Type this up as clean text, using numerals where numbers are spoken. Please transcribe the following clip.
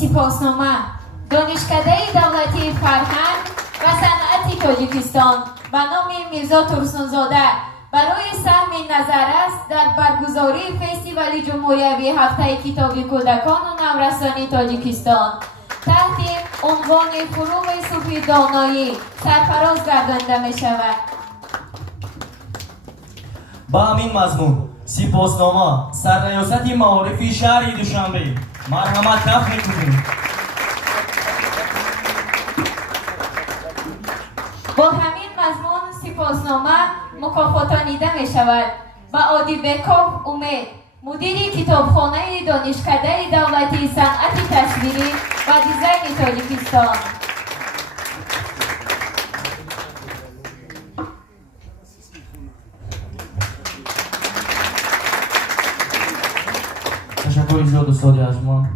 سپاسنامه دانشکده دولتی فرهنگ و صنعت تاجیکستان به نام میرزا ترسنزاده برای سهم نظر است در برگزاری فستیوال جمهوریوی هفته کتاب کودکان و نورسان تاجیکستان تحت عنوان فروغ صوفی دانایی سرفراز گردانده می شود. با همین مضمون سپاسنامه سرریاست معارف شهر دوشنبه مرحمت کف میکنیم. با همین مضمون سپاسنامه مکافاتانیده می شود به عادیبکوف امید مدیر کتابخانه دانشکده دولتی صنعت تصویری و دیزاین تاجیکستان. تشکر زیاد استاد از ما.